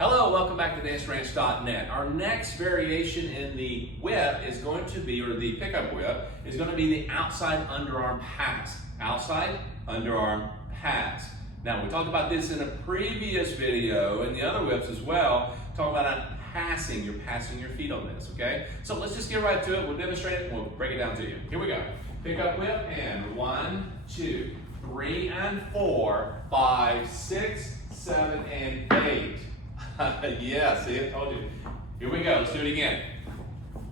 Hello, welcome back to danceranch.net. Our next variation in the whip is going to be, or the pickup whip, is going to be the outside underarm pass. Outside underarm pass. Now, we talked about this in a previous video and the other whips as well, talking about passing. You're passing your feet on this, okay? So let's just get right to it. We'll demonstrate it and we'll break it down to you. Here we go. Pickup whip and 1, 2, 3, and 4, 5, 6, 7, and 8. Yeah, see, I told you. Here we go, let's do it again.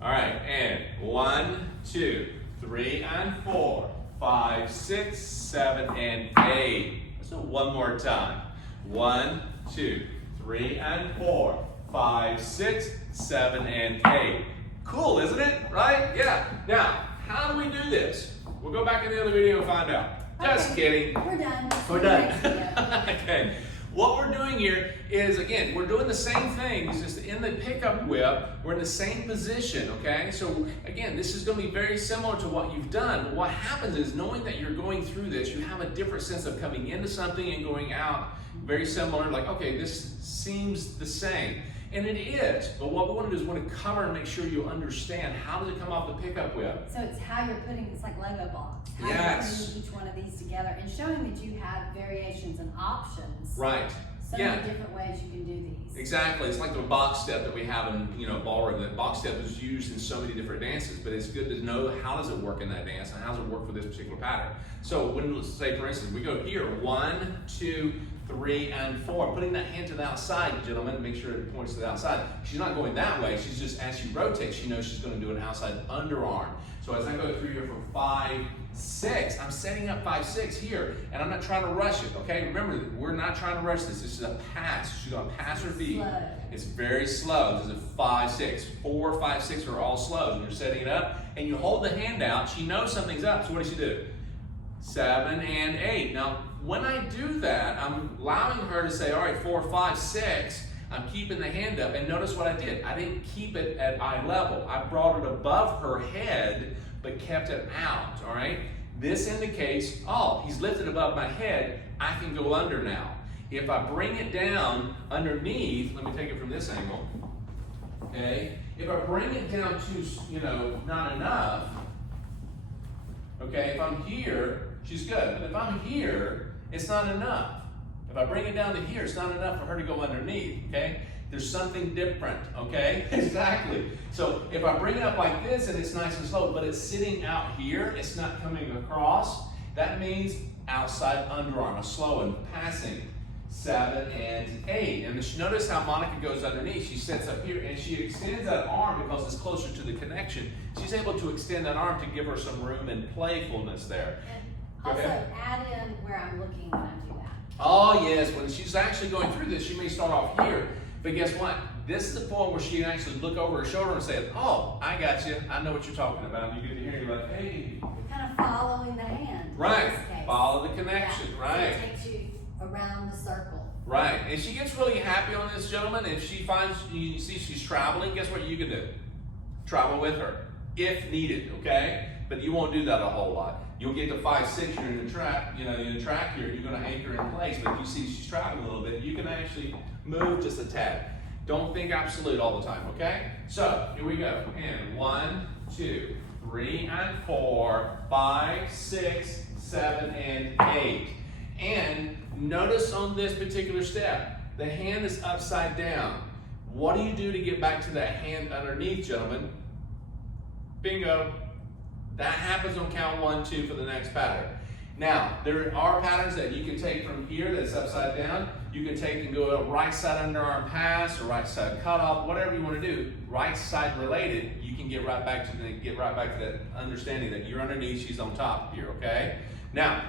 All right, and 1, 2, 3, and 4, 5, 6, 7, and 8. Let's do it one more time. 1, 2, 3, and 4, 5, 6, 7, and 8. Cool, isn't it? Right? Yeah. Now, how do we do this? We'll go back in the other video and find out. Just kidding. We're done. We're done. Okay. What we're doing here is, again, we're doing the same thing. It's just in the pickup whip, we're in the same position, okay? So, again, this is going to be very similar to what you've done. But what happens is, knowing that you're going through this, you have a different sense of coming into something and going out very similar, like, okay, this seems the same. And it is, but what we want to do is want to cover and make sure you understand how does it come off the pickup whip. So it's how you're putting, it's like Lego blocks. How Yes. you're putting each one of these together and showing that you have variations and options. Right. So Yeah. many different ways you can do these. Exactly. It's like the box step that we have in ballroom. The box step is used in so many different dances, but it's good to know how does it work in that dance and how does it work for this particular pattern. So when, let's say for instance, we go here, 1, 2, 3, and 4. Putting that hand to the outside, gentlemen, make sure it points to the outside. She's not going that way. She's just, as she rotates, she knows she's going to do an outside underarm. So as I go through here for 5, 6, I'm setting up 5, 6 here, and I'm not trying to rush it, okay? Remember, we're not trying to rush this. This is a pass. She's going to pass her feet. Slow. It's very slow. This is a 5, 6. 4, 5, 6 are all slow. When you're setting it up, and you hold the hand out, she knows something's up, so what does she do? 7 and 8. Now, when I do that, I'm allowing her to say, all right, 4, 5, 6. I'm keeping the hand up, and notice what I did. I didn't keep it at eye level. I brought it above her head, but kept it out, all right? This indicates, oh, he's lifted above my head. I can go under now. If I bring it down underneath, let me take it from this angle, okay? If I bring it down to, not enough, okay, if I'm here, she's good. But if I'm here, it's not enough. If I bring it down to here, it's not enough for her to go underneath, okay? There's something different, okay? Exactly. So if I bring it up like this and it's nice and slow, but it's sitting out here, it's not coming across, that means outside underarm, a slow and passing. 7 and 8. And notice how Monica goes underneath. She sits up here and she extends that arm because it's closer to the connection. She's able to extend that arm to give her some room and playfulness there. And also add in where I'm looking when I do that. Oh yes, when she's actually going through this, she may start off here, but guess what? This is the point where she can actually look over her shoulder and say, oh, I got you. I know what you're talking about. You get to hear, you're like, hey. You're kind of following the hand. Right, In this case. follow the connection, Yeah. right. So it takes you around the circle. Right, and she gets really happy on this, gentleman. If she finds, you see she's traveling, guess what you can do? Travel with her, if needed, okay? But you won't do that a whole lot. You'll get to 5, 6, you're in the track, in the track here, you're gonna anchor in place, but if you see she's traveling a little bit, you can actually move just a tad. Don't think absolute all the time, okay? So, here we go. And 1, 2, 3, and 4, 5, 6, 7, and 8. And notice on this particular step, the hand is upside down. What do you do to get back to that hand underneath, gentlemen? Bingo. That happens on count 1, 2 for the next pattern. Now, there are patterns that you can take from here that's upside down. You can take and go right side underarm pass or right side cutoff, whatever you want to do. Right side related, you can get right back to that understanding that you're underneath, she's on top here, okay? Now,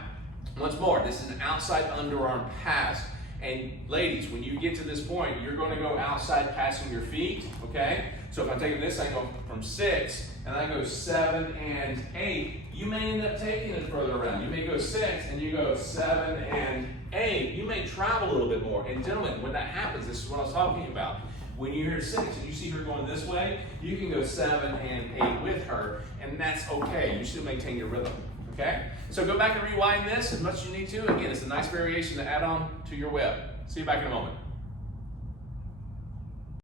once more, this is an outside underarm pass. And ladies, when you get to this point, you're going to go outside passing your feet, okay? So if I take this angle from 6, and I go 7 and 8, you may end up taking it further around. You may go 6, and you go 7 and 8. You may travel a little bit more. And gentlemen, when that happens, this is what I was talking about. When you hear 6 and you see her going this way, you can go 7 and 8 with her, and that's okay. You still maintain your rhythm. Okay? So go back and rewind this as much as you need to. Again, it's a nice variation to add on to your whip. See you back in a moment.